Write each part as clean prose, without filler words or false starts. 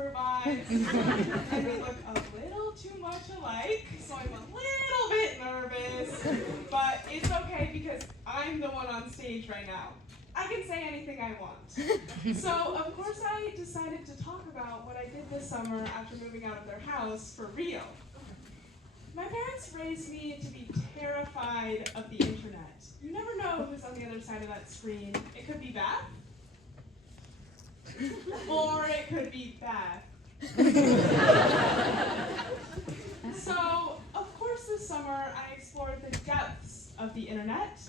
supervise, and we look a little too much alike, so I'm a little bit nervous, but it's okay because I'm the one on stage right now. I can say anything I want. So, of course, I decided to talk about what I did this summer after moving out of their house for real. My parents raised me to be terrified of the internet. You never know who's on the other side of that screen. It could be Beth, or it could be Beth. So, of course, this summer I explored the depths of the internet,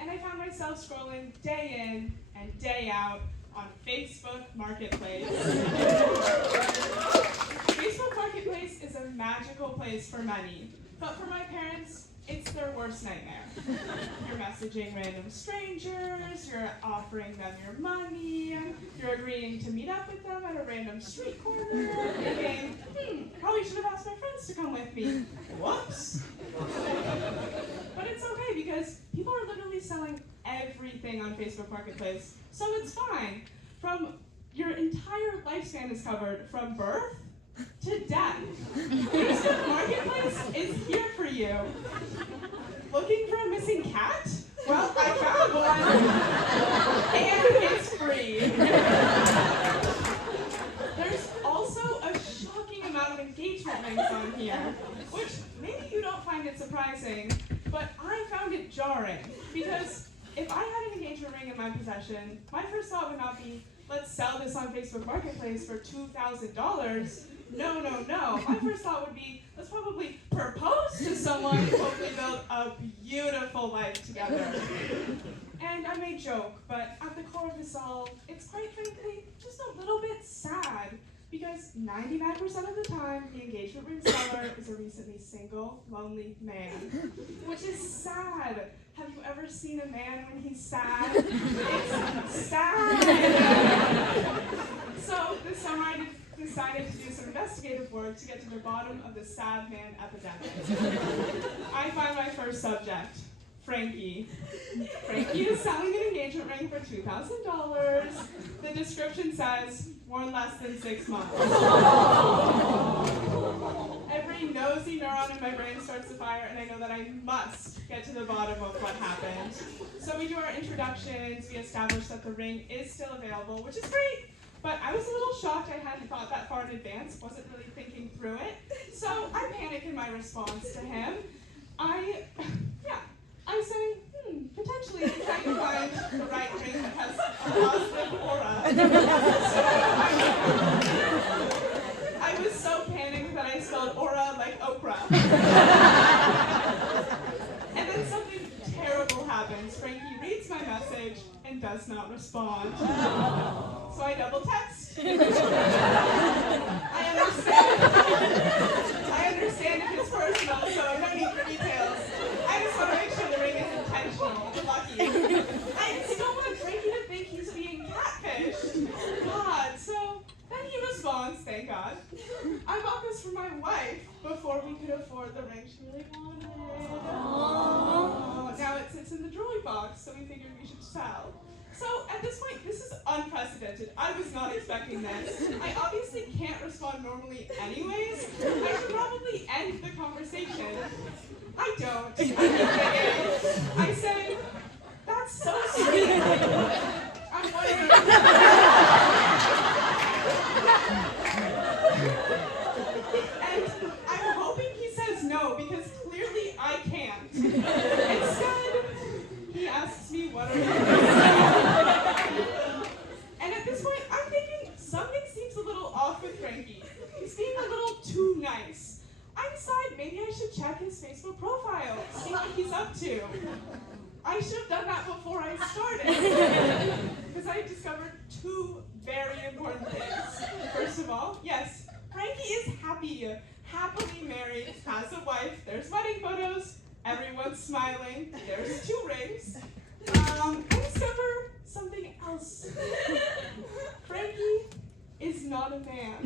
and I found myself scrolling day in and day out on Facebook Marketplace. Facebook Marketplace is a magical place for many, but for my parents, it's their worst nightmare. You're messaging random strangers, you're offering them your money, you're agreeing to meet up with them at a random street corner, thinking, probably should have asked my friends to come with me. Whoops. But it's okay because people are literally selling everything on Facebook Marketplace, so it's fine. Your entire lifespan is covered from birth to death. Facebook Marketplace is here for you. Looking for a missing cat? Well, I found one, and it's free. There's also a shocking amount of engagement rings on here, which maybe you don't find it surprising, but I found it jarring, because if I had an engagement ring in my possession, my first thought would not be, let's sell this on Facebook Marketplace for $2,000. No. My first thought would be, let's probably propose to someone and hopefully build a beautiful life together. And I may joke, but at the core of this all, it's quite frankly just a little bit sad, because 99% of the time, the engagement ring seller is a recently single, lonely man, which is sad. Have you ever seen a man when he's sad? It's sad! So this summer I decided to do some investigative work to get to the bottom of the sad man epidemic. I find my first subject, Frankie. Frankie is selling an engagement ring for $2,000. The description says, worn less than 6 months. Every nosy neuron in my brain starts to fire, and I know that I must get to the bottom of what happened. So we do our introductions, we establish that the ring is still available, which is great, but I was a little shocked I hadn't thought that far in advance, wasn't really thinking through it. So I panic in my response to him. I say, potentially I'm trying to find the right ring that has a positive aura. I was so panicked that I spelled aura like okra. And then something terrible happens. Frankie reads my message and does not respond. So I double text. I understand if it's personal, so no need for details. I just want to make sure the ring is intentional. Lucky. I still want Frankie to think he's being catfished. God, so then he responds, thank God. I bought this for my wife before we could afford the ring she really wanted. Aww. Now it sits in the jewelry box, so we figured we should sell. So at this point, this is unprecedented. I was not expecting this. I obviously can't respond normally anyways. I should probably end the conversation. I don't. I say, that's so sweet. I'm wondering. And I'm hoping he says no, because clearly I can't. Instead, he asks me what are you doing? And at this point, I'm thinking something seems a little off with Frankie. He's being a little too nice. I decide maybe I should check his Facebook profile, see what he's up to. I should have done that before I started, because I discovered 2 very important things. First of all, yes, Frankie is happily married, has a wife, there's wedding photos, everyone's smiling, there's 2 rings. I discover something else. Frankie is not a man.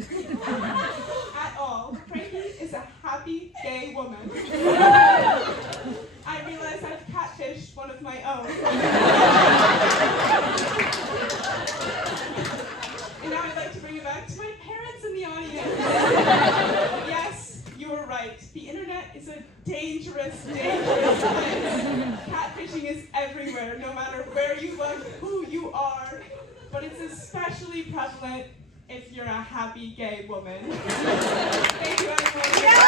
At all. Frankie is a happy gay woman. I realize I've catfished one of my own. And now I'd like to bring it back to my parents in the audience. of who you are, but it's especially prevalent if you're a happy gay woman. Thank you, everyone.